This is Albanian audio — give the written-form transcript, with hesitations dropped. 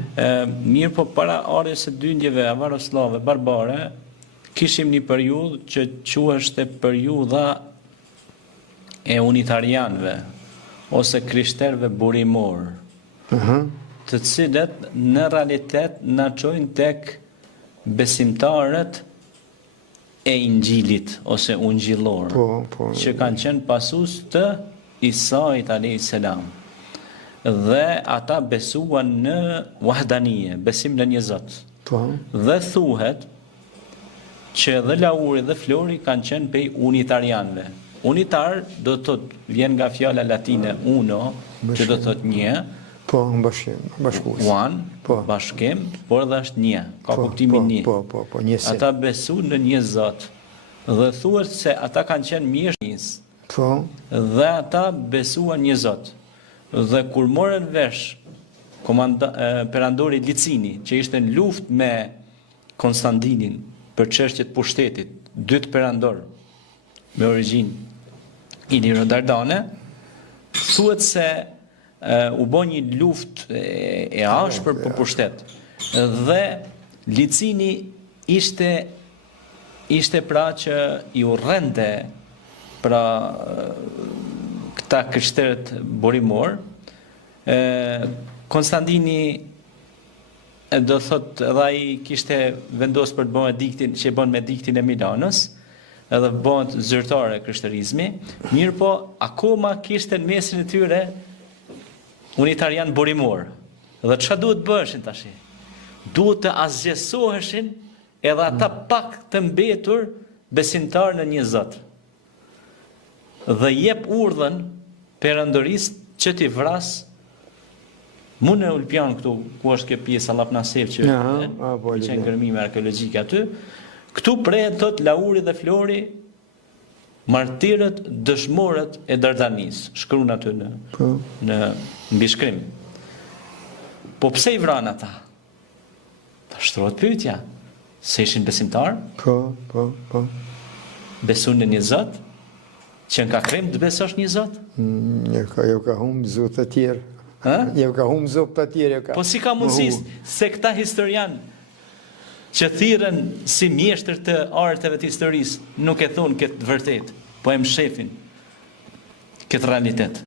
Mirë po para arjes së dyndjeve avaroslave barbare, kishim një periudhë që quheshte periudha e unitarianëve ose krishterëve burimor, të cilët në realitet na çojnë tek besimtarët e Injilit ose ungjillor, që kanë qenë pasues të Isait alayhis salam. Dhe ata besuan në wahdanie, besim në një Zot. Dhe thuhet që dhe lauri dhe flori kanë qenë pej unitarianëve. Unitar do të thot, vjen nga fjala latine uno, që do të thot një, one, bashkim, por edhe është një, ka kuptimin një. Ata besuan në një Zot. Dhe thuhet se ata kanë qenë mjeshtris. Dhe ata besuan një Zot. Dhe kur morën vesh perandori Licini, që ishte në luftë me Konstantinin për çështjet pushtetit, dytë perandor me origjinë iliro-dardane, thuhet se u bë një luftë e ashpër për pushtet. Dhe Licini ishte pra që i urrente pra këta krishterët burimor. Konstantini do thot edhe ai kishte vendosur për të bërë ediktin që e bën me ediktin e Milanës, edhe bëhet zyrtare krishterizmi, mirë po akoma kishte në mesin e tyre unitarian burimor. Dhe çfarë duhet bëheshin tash? Duhet të azgjesoheshin edhe ata pak të mbetur besimtar në një Zot. Dhe jep urdhën perandorisë që t'i vras Mune Ulpian këtu, ku është kjo pjesë Allap Nasef që që ngërmime arkeologjike aty, këtu prehet thot lauri dhe flori, martirët, dëshmorët e Dardanis, shkruan aty në mbishkrim. Po pse i vran ata? Ta shtrohet pyetja, se ishin besimtar? Po. Besuan në një Zot? Që në ka krem të besosh një Zot? Jo ka humbë Zot të tjerë. Jo ka humbë Zot të tjerë. Po si ka mundësi se këta historian që thirren si mjeshtër të arteve të historisë nuk e thonë këtë vërtet, po e mshefin këtë realitet.